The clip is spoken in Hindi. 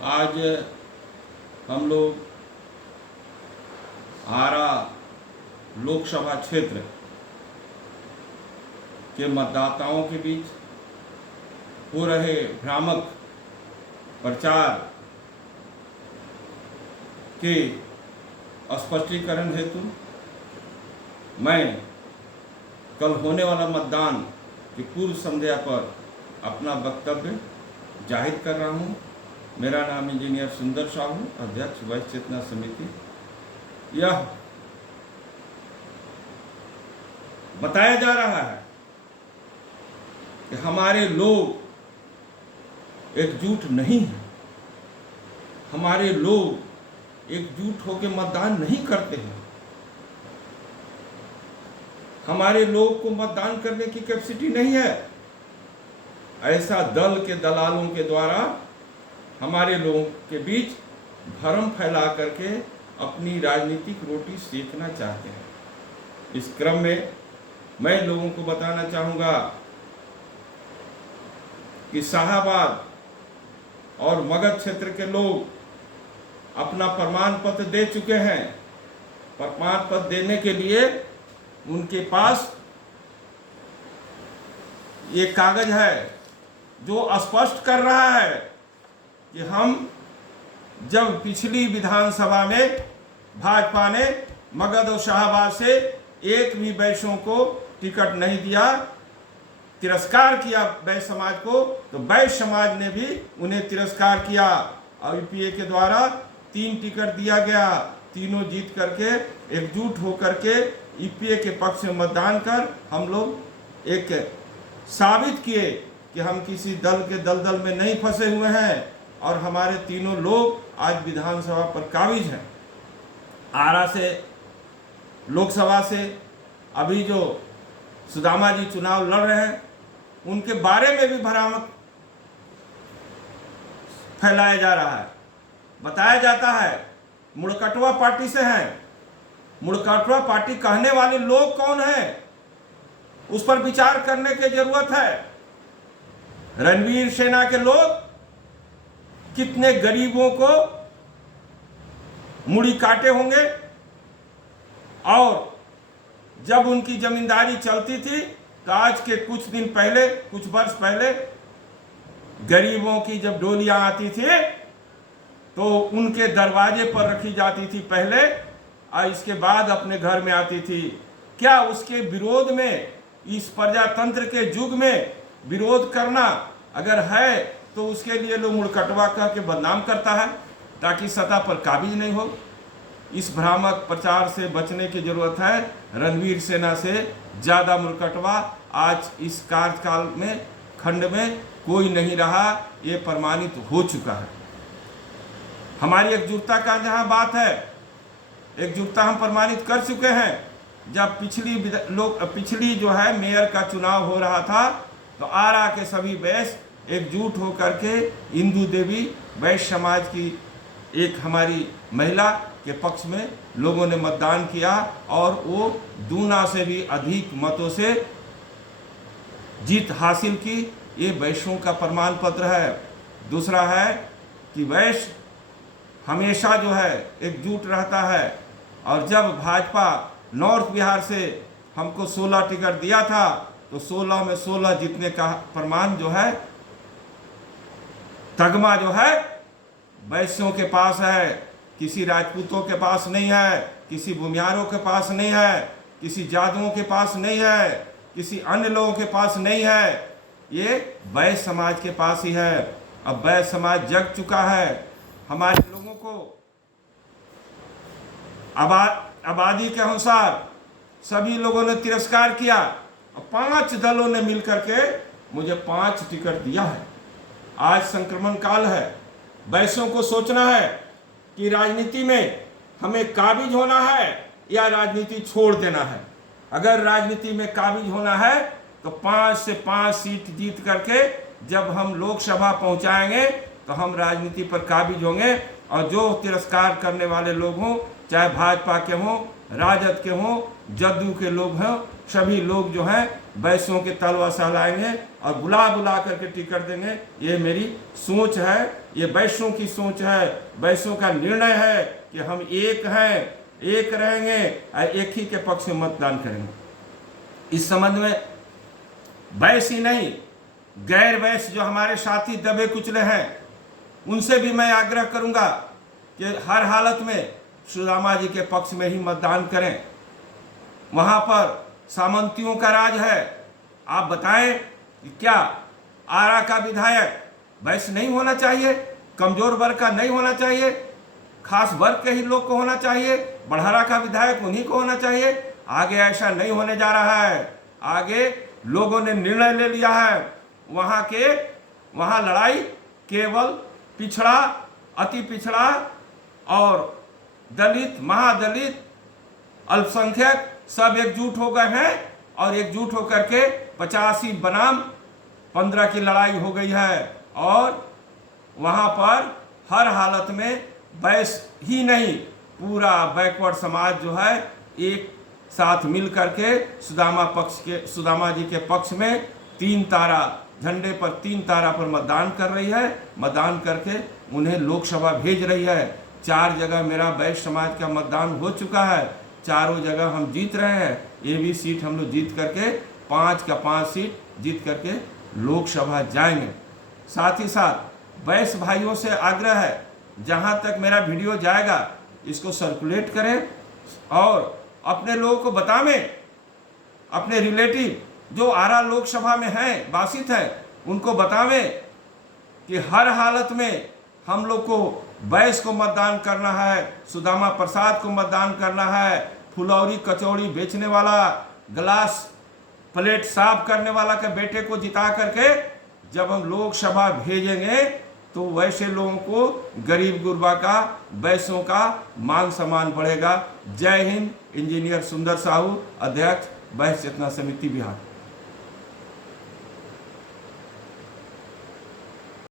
आज हम लोग आरा लोकसभा क्षेत्र के मतदाताओं के बीच हो रहे भ्रामक प्रचार के स्पष्टीकरण हेतु मैं कल होने वाला मतदान की पूर्व संध्या पर अपना वक्तव्य जाहिर कर रहा हूँ। मेरा नाम इंजीनियर सुंदर साहू, अध्यक्ष वैश्य चेतना समिति। यह बताया जा रहा है कि हमारे लोग एकजुट नहीं हैं, हमारे लोग एकजुट होकर मतदान नहीं करते हैं, हमारे लोग को मतदान करने की कैपेसिटी नहीं है। ऐसा दल के दलालों के द्वारा हमारे लोगों के बीच भ्रम फैला करके अपनी राजनीतिक रोटी सेकना चाहते हैं। इस क्रम में मैं लोगों को बताना चाहूँगा कि शाहाबाद और मगध क्षेत्र के लोग अपना प्रमाण पत्र दे चुके हैं। प्रमाण पत्र देने के लिए उनके पास ये कागज है जो स्पष्ट कर रहा है कि हम जब पिछली विधानसभा में भाजपा ने मगध और शाहाबाद से एक भी वैश्यों को टिकट नहीं दिया, तिरस्कार किया वैश्य समाज को, तो वैश्य समाज ने भी उन्हें तिरस्कार किया और यूपीए के द्वारा 3 टिकट दिया गया। तीनों जीत करके एकजुट होकर के यूपीए के पक्ष में मतदान कर हम लोग एक साबित किए कि हम किसी दल के दलदल में नहीं फंसे हुए हैं और हमारे तीनों लोग आज विधानसभा पर काबिज हैं। आरा से लोकसभा से अभी जो सुदामा जी चुनाव लड़ रहे हैं उनके बारे में भी भ्रामक फैलाया जा रहा है। बताया जाता है मुड़कटवा पार्टी से हैं। मुड़कटवा पार्टी कहने वाले लोग कौन हैं, उस पर विचार करने की जरूरत है। रणवीर सेना के लोग कितने गरीबों को मुड़ी काटे होंगे, और जब उनकी जमींदारी चलती थी तो आज के कुछ दिन पहले, कुछ वर्ष पहले गरीबों की जब डोलियां आती थी तो उनके दरवाजे पर रखी जाती थी पहले, और इसके बाद अपने घर में आती थी। क्या उसके विरोध में, इस प्रजातंत्र के युग में विरोध करना अगर है तो उसके लिए लोग मुड़कटवा कह के बदनाम करता है ताकि सत्ता पर काबिज नहीं हो। इस भ्रामक प्रचार से बचने की जरूरत है। रणवीर सेना से ज़्यादा मुड़कटवा आज इस कार्यकाल में खंड में कोई नहीं रहा, ये प्रमाणित हो चुका है। हमारी एकजुटता का जहाँ बात है, एकजुटता हम प्रमाणित कर चुके हैं। जब पिछली जो है मेयर का चुनाव हो रहा था तो आरा के सभी वैश्य एकजुट होकर के इंदू देवी वैश्य समाज की एक हमारी महिला के पक्ष में लोगों ने मतदान किया और वो दूना से भी अधिक मतों से जीत हासिल की। ये वैश्यों का प्रमाण पत्र है। दूसरा है कि वैश्य हमेशा जो है एकजुट रहता है, और जब भाजपा नॉर्थ बिहार से हमको 16 टिकट दिया था तो 16 में 16 जीतने का प्रमाण जो है, तगमा जो है वैश्यों के पास है, किसी राजपूतों के पास नहीं है, किसी भूमियारों के पास नहीं है, किसी जादुओं के पास नहीं है, किसी अन्य लोगों के पास नहीं है, ये वैश्य समाज के पास ही है। अब वैश्य समाज जग चुका है। हमारे लोगों को आबादी के अनुसार सभी लोगों ने तिरस्कार किया। 5 दलों ने मिलकर के मुझे 5 टिकट दिया है। आज संक्रमण काल है। वैश्यों को सोचना है कि राजनीति में हमें काबिज होना है या राजनीति छोड़ देना है। अगर राजनीति में काबिज होना है तो 5 से 5 सीट जीत करके जब हम लोकसभा पहुंचाएंगे तो हम राजनीति पर काबिज होंगे। और जो तिरस्कार करने वाले लोग हों, चाहे भाजपा के हों, राजद के हों, जदयू के लोग हों, सभी लोग जो हैं वैश्यों के तलवा सहलाएंगे और बुला बुला करके टिकट देंगे। ये मेरी सोच है, ये वैश्यों की सोच है, वैश्यों का निर्णय है कि हम एक हैं, एक रहेंगे और एक ही के पक्ष में मतदान करेंगे। इस संबंध में वैश्य ही नहीं, गैर वैश्य जो हमारे साथी दबे कुचले हैं, उनसे भी मैं आग्रह करूंगा कि हर हालत में सुदामा जी के पक्ष में ही मतदान करें। वहां पर सामंतियों का राज है। आप बताएं कि क्या आरा का विधायक वैश्य नहीं होना चाहिए? कमजोर वर्ग का नहीं होना चाहिए? खास वर्ग के ही लोग को होना चाहिए? बढ़ारा का विधायक उन्हीं को होना चाहिए? आगे ऐसा नहीं होने जा रहा है। आगे लोगों ने निर्णय ले लिया है, वहां लड़ाई केवल पिछड़ा, अति पिछड़ा और दलित, महादलित, अल्पसंख्यक सब एकजुट हो गए हैं और एकजुट होकर के 85 बनाम 15 की लड़ाई हो गई है। और वहां पर हर हालत में वैश्य ही नहीं, पूरा बैकवर्ड समाज जो है एक साथ मिल करके सुदामा जी के पक्ष में 3 तारा झंडे पर 3 तारा पर मतदान कर रही है। मतदान करके उन्हें लोकसभा भेज रही है। 4 जगह मेरा वैश्य समाज का मतदान हो चुका है, चारों जगह हम जीत रहे हैं। ये भी सीट हम लोग जीत करके 5 का 5 सीट जीत करके लोकसभा जाएंगे। साथ ही साथ वैश्य भाइयों से आग्रह है, जहां तक मेरा वीडियो जाएगा इसको सर्कुलेट करें और अपने लोगों को बतावें, अपने रिलेटिव जो आरा लोकसभा में हैं, वासित हैं, उनको बतावें कि हर हालत में हम लोग को वैश्य को मतदान करना है, सुदामा प्रसाद को मतदान करना है। फुलौरी कचौड़ी बेचने वाला, गिलास प्लेट साफ करने वाला के बेटे को जिता करके जब हम लोकसभा भेजेंगे तो वैसे लोगों को, गरीब गुरबा का, वैश्यों का मान सम्मान बढ़ेगा। जय हिंद। इंजीनियर सुंदर साहू, अध्यक्ष वैश्य चेतना समिति बिहार।